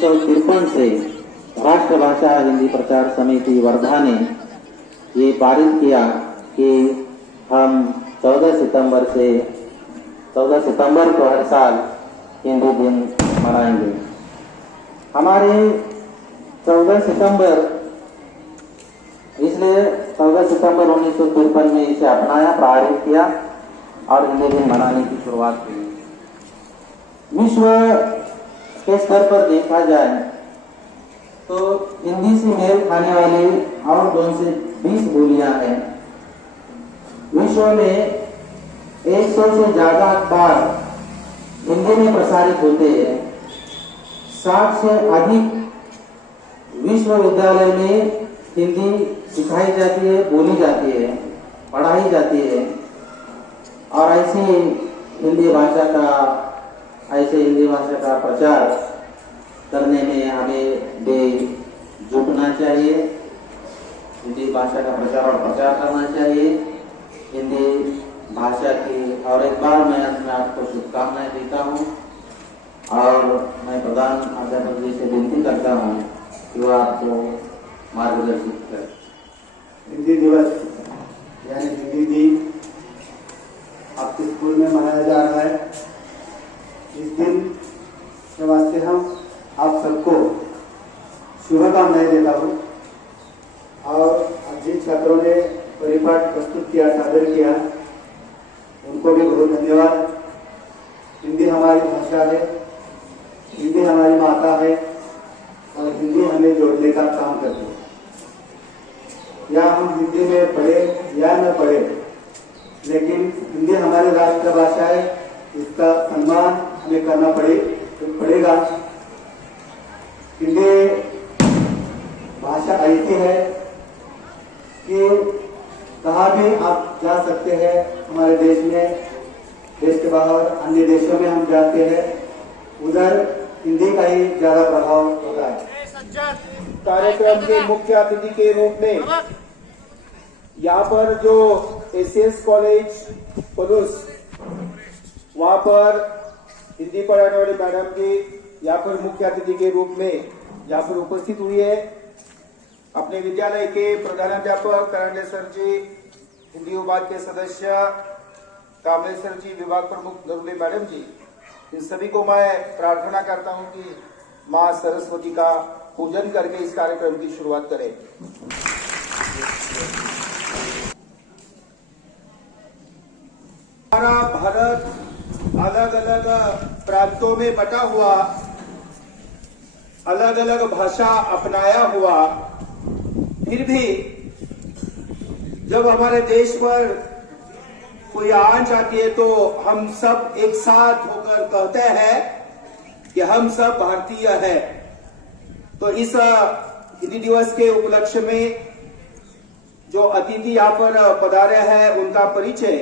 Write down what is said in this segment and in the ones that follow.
1953 से राष्ट्रभाषा हिंदी प्रचार समिति वर्धा ने ये पारित किया कि हम 14 सितंबर को हर साल हिंदी दिन मनाएंगे। हमारे 14 सितंबर इसलिए 14 सितंबर 1953 में इसे अपनाया, प्रारंभ किया और हिंदी दिन मनाने की शुरुआत की। विश्व के स्तर पर देखा जाए तो हिंदी से मेल खाने वाली और 220 बोलियां हैं। विश्व में 100 से ज्यादा अखबार हिंदी में प्रसारित होते हैं। 60 से अधिक विश्वविद्यालय में हिंदी सिखाई जाती है, बोली जाती है, पढ़ाई जाती है। और ऐसे हिंदी भाषा का प्रचार करने में हमें जुटना चाहिए। हिंदी भाषा का प्रचार और प्रचार करना चाहिए। हिंदी भाषा की और एक बार मैं आपको शुभकामनाएं देता हूँ और मैं प्रधान अध्यापक जी से विनती करता हूँ कि वो आपको मार्गदर्शित करें। हिंदी दिवस यानी हिंदी दिन आपके स्कूल में मनाया जा रहा है। इस दिन के वास्ते हम आप सबको शुभकामनाएं देता हूँ और जिन छात्रों ने परिपाठ प्रस्तुत किया, सादर किया, उनको भी बहुत धन्यवाद। हिंदी हमारी भाषा है, हिंदी हमारी माता है और हिंदी हमें जोड़ने का काम करती है। या हम हिंदी में पढ़े या न पढ़े, लेकिन हिंदी हमारी राष्ट्रभाषा है, इसका सम्मान हमें करना पड़ेगा। हिंदी भाषा ऐसी है कि कहाँ भी आप जा सकते हैं। हमारे देश में, देश के बाहर अन्य देशों में हम जाते हैं, उधर हिंदी का ही ज्यादा प्रभाव होता है। कार्यक्रम के मुख्य अतिथि के रूप में यहाँ पर जो एसएस कॉलेज पलूस, वहाँ पर हिंदी पढ़ाने वाले मैडम जी यहाँ पर मुख्य अतिथि के रूप में यहाँ पर उपस्थित हुई है। अपने विद्यालय के प्रधानाध्यापक करंडे सर जी, हिंदी विभाग के सदस्य कामले सर जी, विभाग प्रमुख नरुले मैडम जी, इन सभी को मैं प्रार्थना करता हूं कि मां सरस्वती का पूजन करके इस कार्यक्रम की शुरुआत करें। हमारा भारत अलग अलग प्रांतों में बटा हुआ, अलग अलग भाषा अपनाया हुआ, फिर भी जब हमारे देश पर कोई आंच आती है तो हम सब एक साथ होकर कहते हैं कि हम सब भारतीय हैं। तो इस हिंदी दिवस के उपलक्ष्य में जो अतिथि यहाँ पर पधारे हैं, उनका परिचय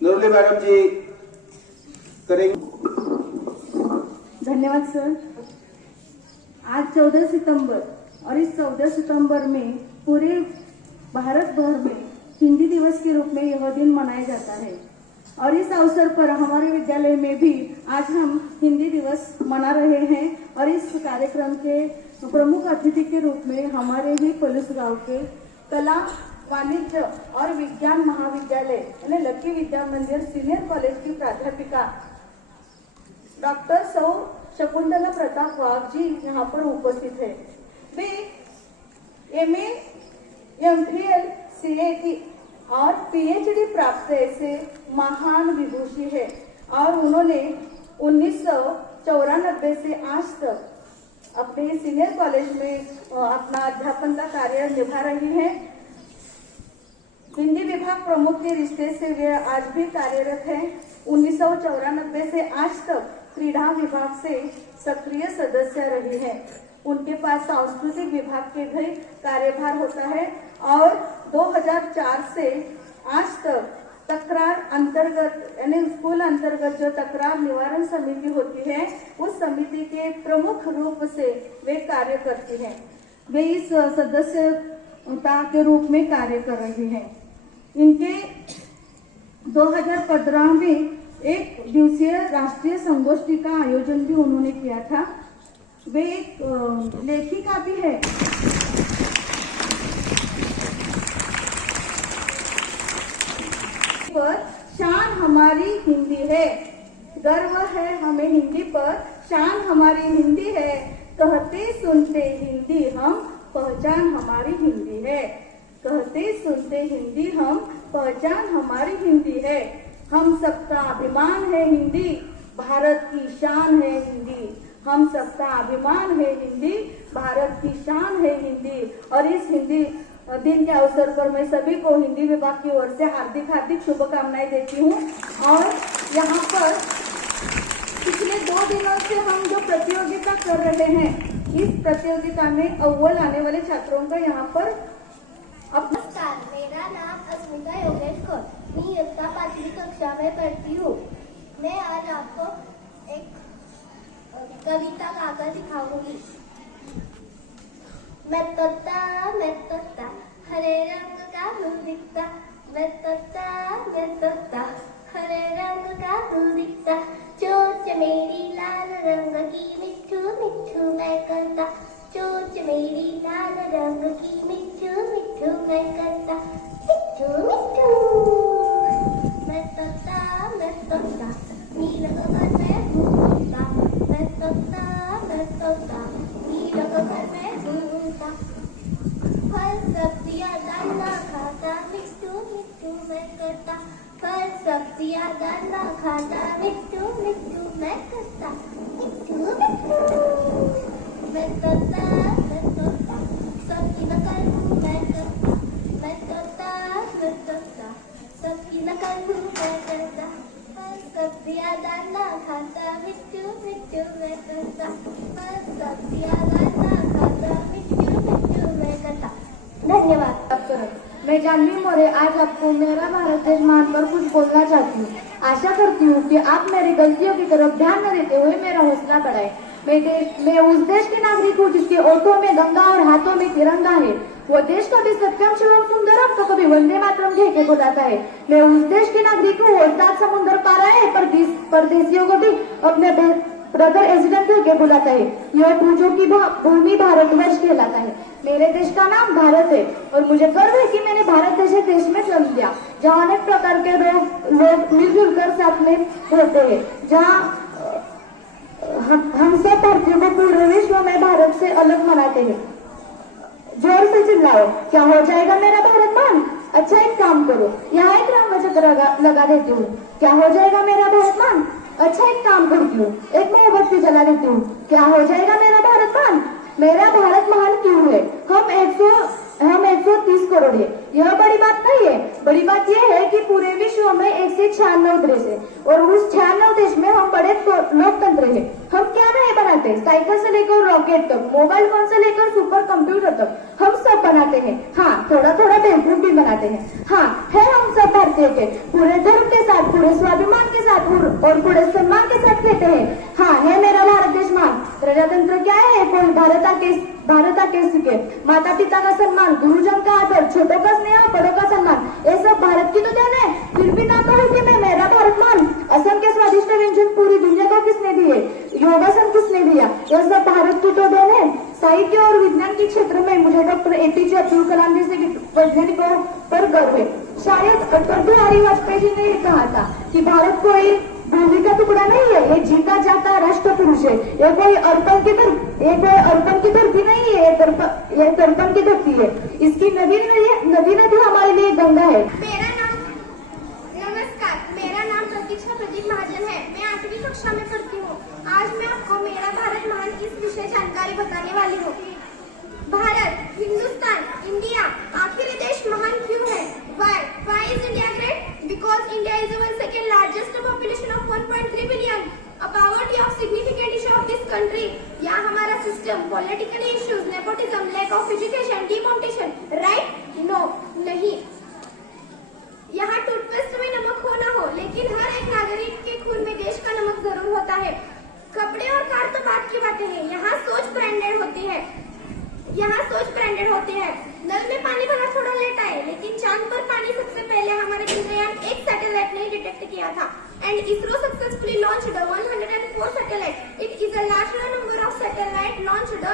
नरुले मैडम जी करेंगे। धन्यवाद सर। आज 14 सितंबर और इस 14 सितंबर में पूरे भारत भर में हिंदी दिवस के रूप में यह दिन मनाया जाता है और इस अवसर पर हमारे विद्यालय में भी आज हम हिंदी दिवस मना रहे हैं। और इस कार्यक्रम के प्रमुख अतिथि के रूप में हमारे ही पलूस गांव के कला, वाणिज्य और विज्ञान महाविद्यालय यानी लकी विद्या मंदिर सीनियर कॉलेज की प्राध्यापिका डॉक्टर सौ शकुंतला प्रताप वाघ जी यहाँ पर उपस्थित है। वे MA, MPhil, CAT और PhD प्राप्त ऐसे महान विभूषी है और उन्होंने 1994 से आज तक अपने सीनियर कॉलेज में अपना अध्यापन का कार्य निभा रही हैं। हिंदी विभाग प्रमुख के रिश्ते से वे आज भी कार्यरत हैं। 1994 से आज तक क्रीड़ा विभाग से सक्रिय सदस्य रही है। उनके पास सांस्कृतिक विभाग के भी कार्यभार होता है और 2004 से आज तक तकरार अंतर्गत यानी स्कूल अंतर्गत जो तकरार निवारण समिति होती है, उस समिति के प्रमुख रूप से वे कार्य करती हैं। वे इस सदस्यता के रूप में कार्य कर रही हैं। इनके 2015 में एक दिवसीय राष्ट्रीय संगोष्ठी का आयोजन भी उन्होंने किया था। वे एक लेखिका भी है। पर शान हमारी हिंदी है, गर्व है हमें हिंदी पर, शान हमारी हिंदी है, कहते सुनते हिंदी हम, पहचान हमारी हिंदी है, कहते सुनते हिंदी हम, पहचान हमारी हिंदी है, हम सबका अभिमान है हिंदी, भारत की शान है हिंदी, हम सबका अभिमान है हिंदी, भारत की शान है हिंदी। और इस हिंदी दिन के अवसर पर मैं सभी को हिंदी विभाग की ओर से हार्दिक शुभकामनाएं देती हूँ। और यहाँ पर पिछले 2 दिनों से हम जो प्रतियोगिता कर रहे हैं, इस प्रतियोगिता में अव्वल आने वाले छात्रों का यहाँ पर नमस्कार, मेरा नाम अस्मिता योगेश कौर, मैं इयत्ता 5वीं कक्षा में पढ़ती हूँ। मैं आज आपको एक कविता गाकर दिखाऊंगी। मैं तोता हरे रंग का फूल दिखता, मैं तोता हरे रंग का फूल दिखता, चोंच मेरी लाल रंग की मिठू मिठू मैं करता, चोंच मेरी लाल रंग की मिठू मिठू मैं करता, मिठू मिठू। मैं तोता नील गगन में घूमता, मैं तोता नील गगन में घूमता, फल सब्जियां दाना खाता, मिठू मिठू मैं करता, फल सब्जियां दाना खाता, मिठू मिठू मैं करता, मिठू मिठू। मैं तोता सबकी नकल हूँ मैं करता, मैं तोता सबकी नकल हूँ मैं करता, फल सब्जियां दाना खाता, मिठू मिठू मैं करता, फल सब्जियां दाना खाता, मिठू मिठू मैं करता। धन्यवाद। मैं जानवी मोरे आज आपको मेरा भारत देश महान पर कुछ बोलना चाहती हूँ। आशा करती हूँ कि आप मेरी गलतियों की तरफ ध्यान न देते हुए मेरा हौसला बढ़ाएं। मैं उस देश के नागरिक हूँ जिसके ओठों में गंगा और हाथों में तिरंगा है। वो देश कभी सत्यम शिवम सुंदरम तो कभी वंदे मातरम कह के बुलाता है। मैं उस देश के नागरिक हूँ वो 7 समुद्र पार है, परदेशियों को भी अपने ब्रदर एसिडेंट कह के बुलाता है। यह पूजों की भूमि भारतवर्ष कहलाता है। मेरे देश का नाम भारत है और मुझे गर्व है कि मैंने भारत जैसे देश में जन्म लिया, जहाँ अनेक प्रकार के लोग मिलजुल कर साथ में रहते हैं, जहाँ हम सब भारतीयों को पूरे विश्व में भारत से अलग मनाते हैं। जोर से चिल्लाओ, क्या हो जाएगा मेरा भारत मान? अच्छा एक काम करो, यहाँ एक रंग चक्र लगा देती हूँ, क्या हो जाएगा मेरा भारत मान? अच्छा एक काम करती हूँ, एक मोमबत्ती जला देती हूँ, क्या हो जाएगा मेरा भारत मान? मेरा भारत महान क्यों है? हम 130 करोड़ है, यह बड़ी बात नहीं है। बड़ी बात यह है कि पूरे विश्व में 196 देश है और उस 96 देश में हम बड़े लोकतंत्र है। हम क्या नहीं बनाते, साइकिल से लेकर रॉकेट तक, मोबाइल फोन से लेकर सुपर कंप्यूटर तक, हम सब बनाते हैं। हाँ, थोड़ा थोड़ा बेवकूफ भी बनाते हैं। हाँ, है हम सब भारतीय के पूरे धर्म के साथ, पूरे स्वाभिमान के साथ और पूरे सम्मान के साथ कहते हैं, हाँ है मेरा भारत देश महान। प्रजातंत्र क्या है? कोई भारत आके सीखे, माता पिता का सम्मान, गुरुजन का आदर, छोटों का स्नेह, बड़ों का सम्मान, ये सब भारत की तो देन है। फिर भी ना कहूँ कि मैं मेरा भारत मान। असम के स्वादिष्ट व्यंजन पूरी दुनिया को किसने दिए? योगासन किसने दिया? यह सब भारत की तो देन है। साहित्य और विज्ञान के क्षेत्र में मुझे डॉक्टर APJ अब्दुल कलाम जैसे वैज्ञानिकों पर गर्व है। शायद अटल बिहारी वाजपेयी जी ने कहा था कि भारत कोई भूमि का टुकड़ा नहीं है, ये जीता जाता राष्ट्र पुरुष है। ये कोई अर्पण की धरती नहीं है, ये तर्पण की धरती है। इसकी नदी हमारे लिए गंगा है। नमस्कार, मेरा नाम प्रतीक्षा प्रदीप महाजन है। मैं 8वीं कक्षा में पढ़ती हूँ। आज मैं आपको मेरा भारत महान इस विषय जानकारी बताने वाली हूँ। भारत, हिंदुस्तान, इंडिया, आखिर ये देश महान क्यों है? Why is India great? Because India is our second largest population of 1.3 billion. A poverty of significant issue of this country. यहाँ हमारा system, political issues, nepotism, lack of education, demonetisation, right? No, नहीं। यहाँ toothpaste में नमक हो ना हो, लेकिन हर एक नागरिक के खून में देश का नमक जरूर होता है। कपड़े और कार तो बात की बातें हैं, यहाँ सोच ब्रांडेड होती है। नल में पानी भरा थोड़ा लेट आए, लेकिन चांद पर पानी सबसे पहले हमारे चंद्रयान 1 सैटेलाइट ने डिटेक्ट किया था। and ISRO successfully launched 104 satellites. It is a larger number of satellites launched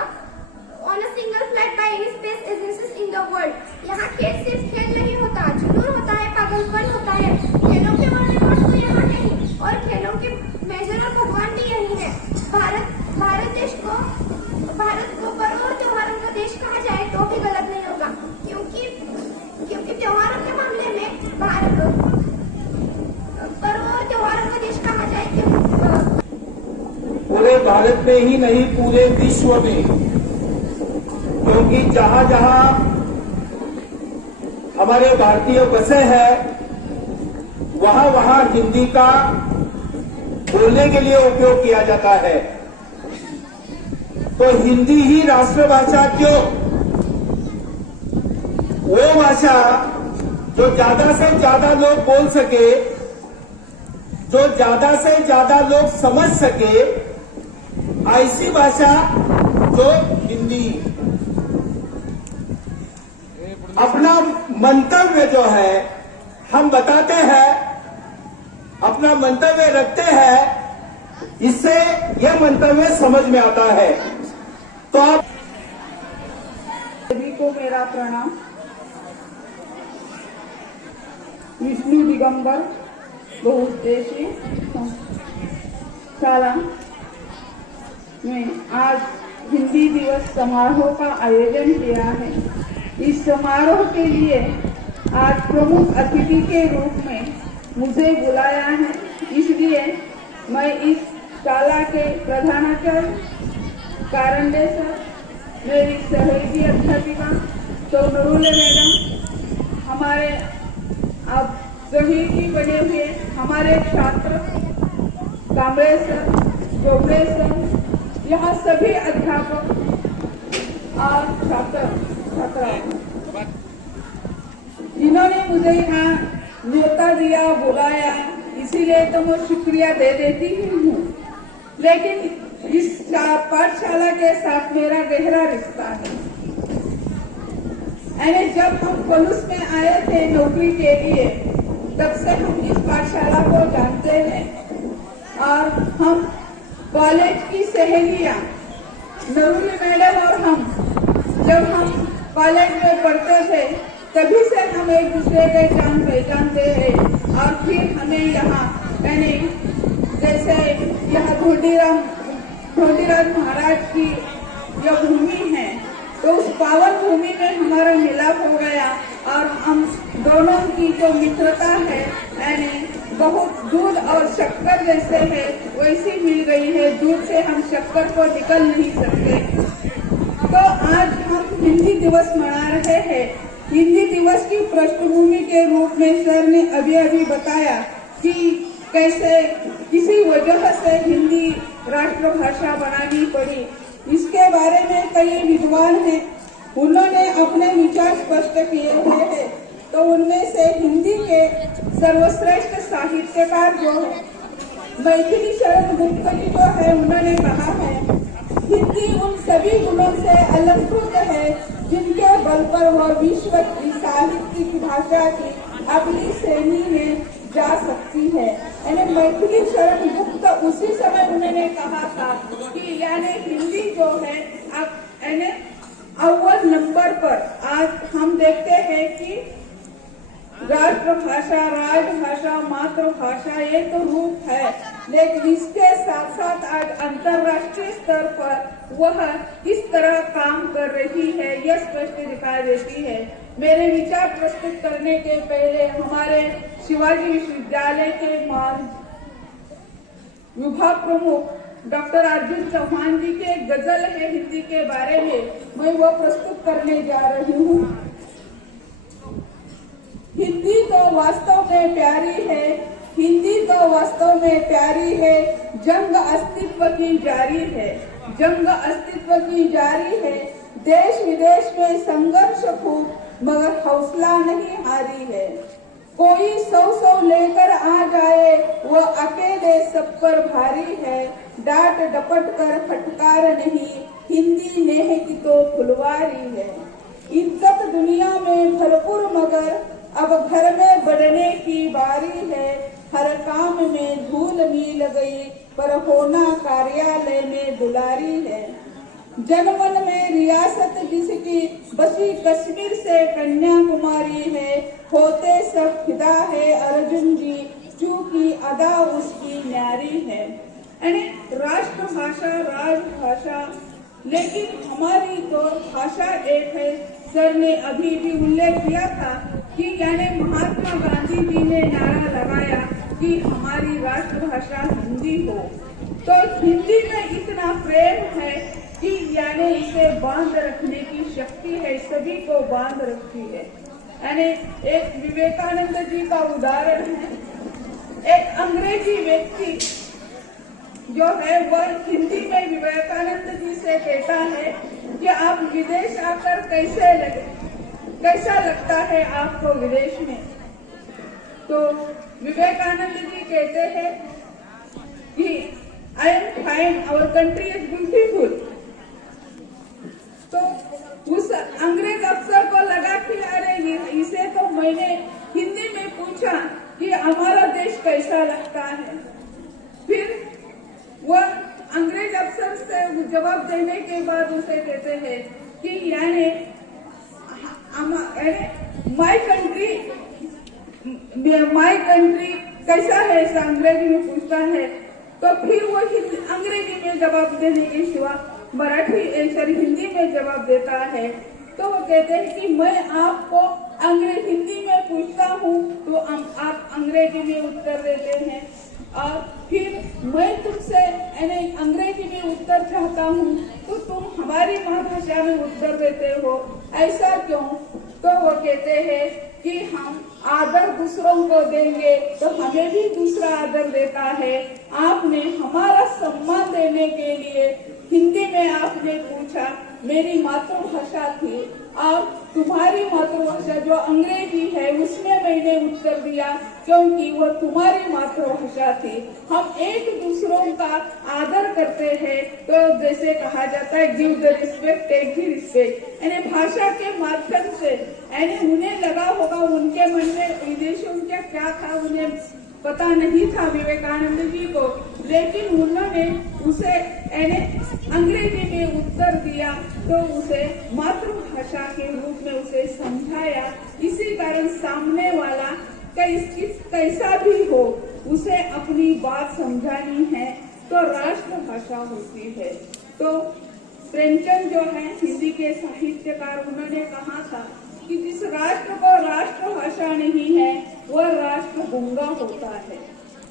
on a single flight by any space agencies in the world. यहाँ खेल सिर्फ खेल नहीं होता, जुनून होता है, पागलपन होता है। खेलों के वर्ल्ड तो यहाँ नहीं, और खेलों के मेजर और भगवान भी यही है। भारत को पर्व और त्योहारों का देश कहा जाए तो भी गलत नहीं होगा, क्योंकि त्योहारों के मामले में भारत पर्व और त्योहारों का देश कहा जाए पूरे भारत में ही नहीं, पूरे विश्व में, क्योंकि जहां जहां हमारे भारतीय बसे हैं वहां वहां हिंदी का बोलने के लिए उपयोग किया जाता है। तो हिंदी ही राष्ट्रभाषा क्यों? वो भाषा जो ज्यादा से ज्यादा लोग बोल सके, जो ज्यादा से ज्यादा लोग समझ सके, ऐसी भाषा जो हिंदी। अपना मंतव्य जो है हम बताते हैं, अपना मंतव्य रखते हैं, इससे यह मंतव्य समझ में आता है। तो आप सभी को मेरा प्रणाम। विष्णु दिगंबर बहुउद्देशीय शाला में आज हिंदी दिवस समारोह का आयोजन किया है। इस समारोह के लिए आज प्रमुख अतिथि के रूप में मुझे बुलाया है, इसलिए मैं इस शाला के प्रधानाचार्य कारंडे सर, मेरी सहयोगी अध्यापिका नरूले मैडम, हमारे अब सहयोगी बने हुए हमारे छात्र कांबळे सर, चोपड़े सर, यहाँ सभी अध्यापक और छात्र जिन्होंने मुझे यहाँ न्योता दिया, बुलाया, इसीलिए तो मैं शुक्रिया दे देती ही हूँ। लेकिन इस पाठशाला के साथ मेरा गहरा रिश्ता है। यानी जब हम पलूस में आए थे नौकरी के लिए, तब से हम इस पाठशाला को जानते हैं और हम कॉलेज की सहेलियां नरूली मैडम और हम जब हम कॉलेज में पढ़ते थे तभी से हम एक दूसरे के जान पहचानते हैं। और फिर हमें यहाँ यानी जैसे यह ढोंडीराम महाराज की जो भूमि है, तो उस पावन भूमि में हमारा मिलाप हो गया और हम दोनों की जो मित्रता है यानी बहुत दूध और शक्कर जैसे है वैसी मिल गई है। दूध से हम शक्कर को निकल नहीं सकते। तो आज हम हिंदी दिवस मना रहे हैं। हिंदी दिवस की पृष्ठभूमि के रूप में सर ने अभी बताया कि कैसे किसी वजह से हिंदी राष्ट्रभाषा बनानी पड़ी। इसके बारे में कई विद्वान हैं, उन्होंने अपने विचार स्पष्ट किए हुए हैं। तो उनमें से हिंदी के सर्वश्रेष्ठ साहित्यकार जो है मैथिली शरण गुप्त जी जो है, उन्होंने कहा है हिंदी उन सभी गुणों से अलंकृत है जिनके बल पर वह विश्व की साहित्य की भाषा की अगली श्रेणी में जा सकती है। यानी मैथिली शरण गुप्त उसी समय उन्होंने कहा था कि यानी हिंदी जो है यानी अव्वल नंबर पर। आज हम देखते हैं कि राष्ट्रभाषा, राजभाषा, मातृभाषा ये तो रूप है, लेकिन इसके साथ साथ आज अंतर्राष्ट्रीय स्तर पर वह किस तरह काम कर रही है यह स्पष्ट दिखाई देती है। मेरे विचार प्रस्तुत करने के पहले हमारे शिवाजी विश्वविद्यालय के विभाग प्रमुख डॉक्टर अर्जुन चौहान जी के गजल है हिंदी के बारे में, मैं वो प्रस्तुत करने जा रही हूँ। हिंदी तो वास्तव में प्यारी है, हिंदी तो वास्तव में प्यारी है, जंग अस्तित्व की जारी है, जंग अस्तित्व की जारी है। देश विदेश में संघर्ष खूब मगर हौसला नहीं हारी है। कोई 100 लेकर आ जाए वो अकेले सब पर भारी है। डांट डपट कर फटकार नहीं, हिंदी नेह की तो फुलवारी है। इज्जत दुनिया में भरपूर मगर अब घर में बढ़ने की बारी है। हर काम में धूल मिल गई, पर होना कार्यालय में दुलारी है। जनमन में रियासत जिसकी बसी कश्मीर से कन्याकुमारी है, होते सब फिदा है अर्जुन जी, चूंकि अदा उसकी न्यारी है। यानी राष्ट्रभाषा, राजभाषा, लेकिन हमारी तो भाषा एक है। सर ने अभी भी उल्लेख किया था कि यानी महात्मा गांधी जी ने नारा लगाया कि हमारी राष्ट्रभाषा हिंदी हो। तो हिंदी में इतना प्रेम है कि यानी इसे बांध रखने की शक्ति है, सभी को बांध रखती है। यानी एक विवेकानंद जी का उदाहरण है। एक अंग्रेजी व्यक्ति जो है वह हिंदी में विवेकानंद जी से कहता है कि आप विदेश आकर कैसा लगता है आपको विदेश में। तो विवेकानंद जी कहते हैं कि I am fine, our country is beautiful. तो उस अंग्रेज अफसर को लगा कि अरे इसे तो मैंने हिंदी में पूछा कि हमारा देश कैसा लगता है। फिर वह अंग्रेज अफसर से जवाब देने के बाद उसे कहते हैं कि यानी माय कंट्री कैसा है, ऐसा अंग्रेजी में पूछता है। तो फिर वो अंग्रेजी में जवाब देने के सिवा हिंदी में जवाब देता है। तो वो कहते हैं कि मैं आपको हिंदी में पूछता हूँ तो आप अंग्रेजी में उत्तर देते हैं, और फिर मैं तुमसे अंग्रेजी में उत्तर चाहता हूँ तो तुम हमारी मातृभाषा में उत्तर देते हो, ऐसा क्यों? तो वो कहते हैं कि हम आदर दूसरों को देंगे तो हमें भी दूसरा आदर देता है। आपने हमारा सम्मान देने के लिए हिंदी में आपने पूछा, मेरी मातृभाषा थी, और तुम्हारी मातृभाषा जो अंग्रेजी है उसमें मैंने उत्तर दिया क्योंकि वह तुम्हारी मातृभाषा थी। हम एक दूसरों का आदर करते हैं, तो जैसे कहा जाता है give the respect take the respect. यानी भाषा के माध्यम से यानी उन्हें लगा होगा, उनके मन में विदेशियों का क्या था उन्हें पता नहीं था विवेकानंद जी को, लेकिन उन्होंने उसे अंग्रेजी में उत्तर दिया तो उसे मातृभाषा के रूप में उसे समझाया। इसी कारण सामने वाला कैसा भी हो उसे अपनी बात समझानी है तो राष्ट्रभाषा होती है। तो प्रेमचंद जो है हिंदी के साहित्यकार, उन्होंने कहा था कि जिस राष्ट्र को राष्ट्रभाषा नहीं है वह राष्ट्र गूंगा होता है।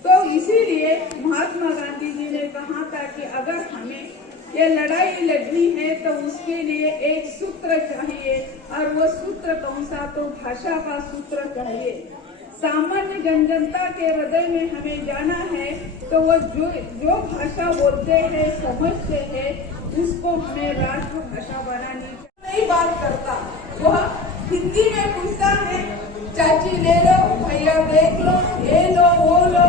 तो इसीलिए महात्मा गांधी जी ने कहा था कि अगर हमें ये लड़ाई लड़नी है तो उसके लिए एक सूत्र चाहिए, और वो सूत्र कौन सा? तो भाषा का सूत्र चाहिए। सामान्य जनता के हृदय में हमें जाना है तो वो जो भाषा बोलते हैं, समझते हैं, उसको हमें राष्ट्रभाषा बनानी नहीं बात करता। वह हिंदी में पूछता है, चाची ले लो, भैया देख लो, ये लो वो लो,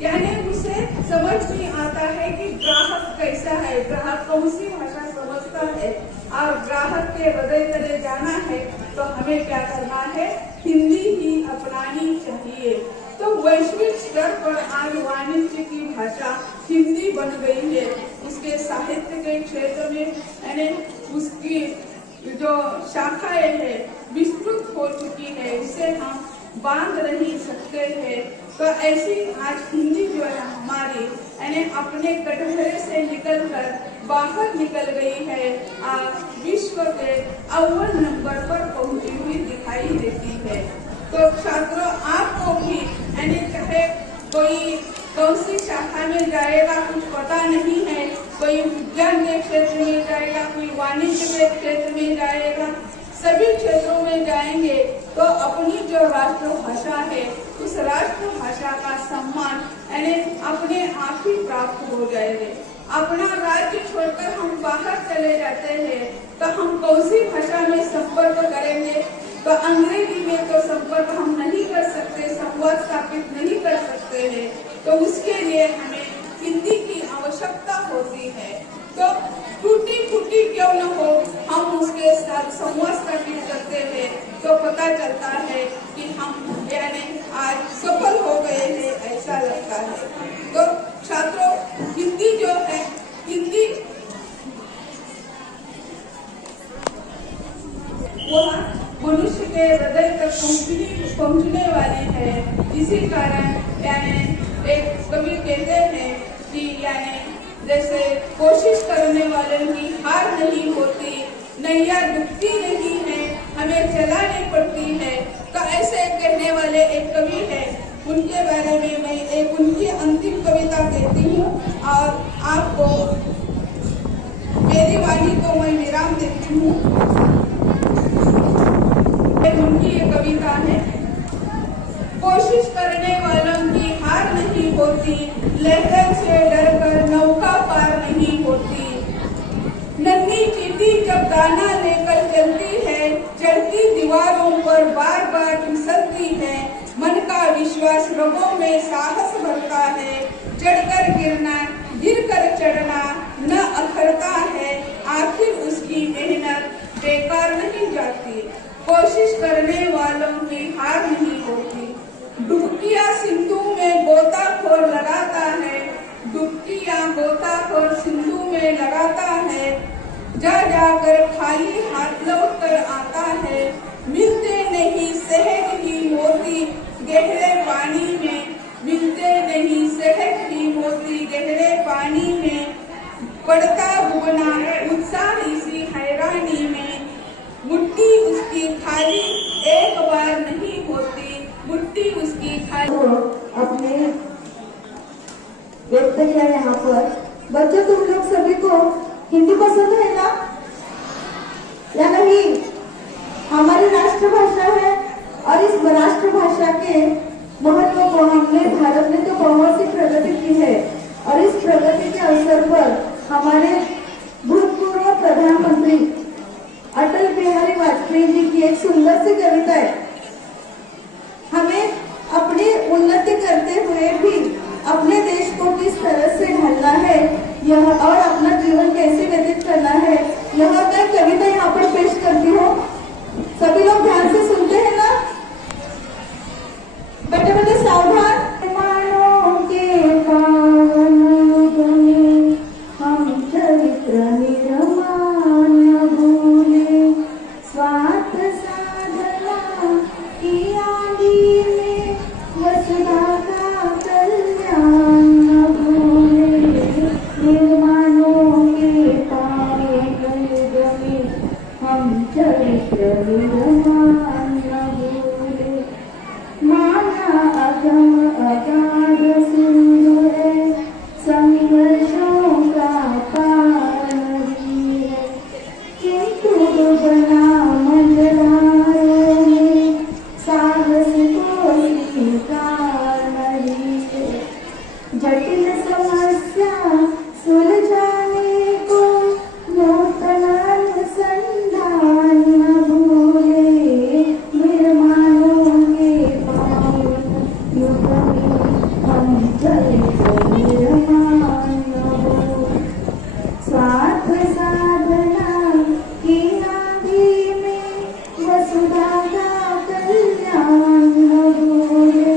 यानी उसे समझ नहीं आता है कि ग्राहक कैसा है, ग्राहक कौन सी भाषा समझता है। और ग्राहक के हृदय तले जाना है तो हमें क्या करना है? हिंदी ही अपनानी चाहिए। तो वैश्विक स्तर पर आज वाणिज्य की भाषा हिंदी बन गई है। उसके साहित्य के क्षेत्र में यानी उसकी जो शाखाएं है विस्तृत हो चुकी है, उसे हम बांध नहीं सकते हैं। तो ऐसी आज हिंदी जो है हमारी यानी अपने कटघरे से निकलकर बाहर निकल गई है, विश्व के अव्वल नंबर पर पहुंची हुई दिखाई देती है। तो छात्रों, आपको भी यानी चाहे कोई कौन सी शाखा में जाएगा कुछ पता नहीं है, कोई विज्ञान के क्षेत्र में जाएगा, कोई वाणिज्य के क्षेत्र में जाएगा, सभी क्षेत्रों में जाएंगे तो अपनी जो राष्ट्रभाषा है उस राष्ट्रभाषा का सम्मान यानी अपने आप ही प्राप्त हो जाएगा। अपना राज्य छोड़कर हम बाहर चले जाते हैं तो हम कौन सी भाषा में संपर्क करेंगे? तो अंग्रेजी में तो संपर्क हम नहीं कर सकते, संवाद स्थापित नहीं कर सकते हैं। तो उसके लिए हमें हिंदी की आवश्यकता होती है। तो टूटी फूटी क्यों न हो, हम उसके साथ संवाद स्थापित करते हैं तो पता चलता है कि हम यानी आज सफल हो गए हैं, ऐसा है। तो छात्रों, हिंदी जो है, हिंदी वह मनुष्य के हृदय तक पहुंचने वाली है। इसी कारण यानी एक कवि कहते हैं कि यानी जैसे कोशिश करने वाले की हार नहीं होती, नैया डूबती नहीं है, हमें चलानी पड़ती है। तो ऐसे कहने वाले एक कवि है, उनके बारे में मैं एक उनकी अंतिम कविता कहती हूँ और आपको मेरी वाणी को मैं विराम देती हूँ। उनकी ये कविता है, कोशिश करने वालों की हार नहीं होती, लहर से डरकर नौका पार नहीं होती। नन्ही चींटी जब दाना लेकर चलती है, चढ़ती दीवारों पर बार बार फिसलती है। मन का विश्वास रगों में साहस भरता है, चढ़कर गिरना गिरकर चढ़ना न अखरता है। आखिर उसकी मेहनत बेकार नहीं जाती, कोशिश करने वालों की हार नहीं होती। डुबकियां सिंधु में गोताखोर लगाता है, डुबकियां गोताखोर सिंधु में लगाता है। जा जाकर खाली हाथ लौट कर आता है, मिलते नहीं शहद ही मोती गहरे पानी में, मिलते नहीं शहद ही मोती गहरे पानी में। पड़ता भुगना उत्साह इसी हैरानी में, मुट्ठी उसकी खाली एक बार नहीं होती, मुट्ठी उसकी खाली। अपने व्यक्त किया यहाँ पर। बच्चों, तुम लोग सभी को हिंदी पसंद है ना, या नहीं? हमारी राष्ट्रभाषा है और इस राष्ट्रभाषा के महत्व को हमने भारत ने तो बहुत सी प्रगति की है और इस प्रगति के अवसर पर हमारे भूतपूर्व प्रधानमंत्री अटल बिहारी वाजपेयी जी की एक सुंदर सी कविता है। हमें अपनी उन्नति करते हुए भी अपने देश को किस तरह से ढालना है यह और अपना जीवन कैसे व्यतीत करना है, यह मैं कविता यहाँ पर पेश करती हूँ। सभी लोग ध्यान से सुनते हैं ना? बेटे बेटे सावधान। मानो के पावन बने हम चरित्र निर्माण भूले, स्वार्थ साधना की आदि में वसुधा का कल्याण न भूले। निर्माणों के पावन बने हम चरित्र निर्माण न भूले। माना अगम अगाध सिंधु है, संघर्षों का पार नहीं है, किंतु डूबना मंझधारों में साहस को स्वीकार नहीं है। जटिल समस्या सुलझाने को नूतन अनुसंधान न भूले। निर्माणों के पावन युग में हम चरित्र निर्माण न भूले। स्वार्थ साधना की आदि में वसुधा का कल्याण न भूले।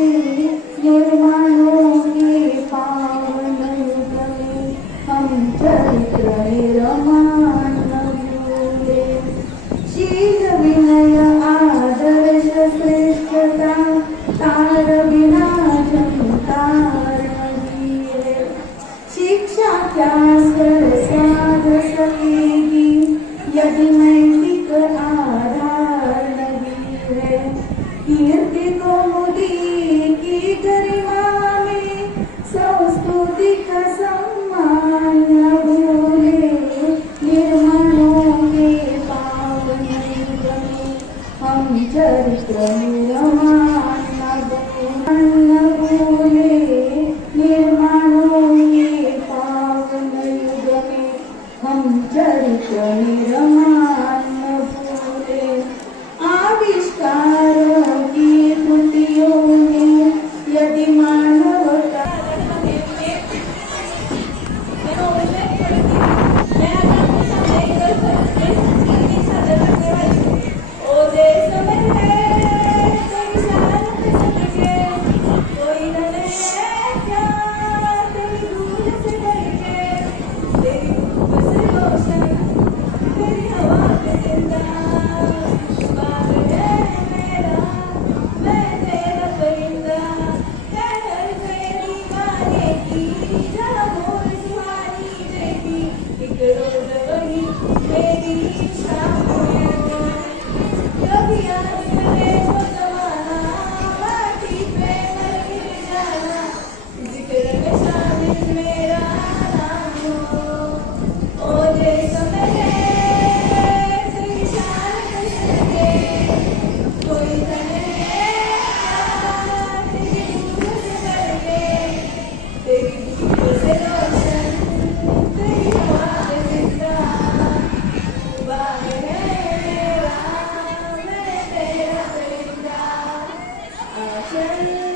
निर्माणों के पावन युग में हम चरित्र निर्माण न भूले। शील विनय आदर्श श्रेष्ठता तार बिना झंकार नहीं है। शिक्षा क्या कर साध सकेगी यदि नैतिक आधार नहीं है। कीर्ति कौमुदी की गरिमा में संस्तुति का सम्मान न भूले। निर्माणों के पावन युग में हम चरित्र निर्माण न भूले। निर्माणों के पावन युग में हम चरित्र निर्माण न भूले। आविष्कारों की त्रुटियों में यदि मानवता ओ देश में है चल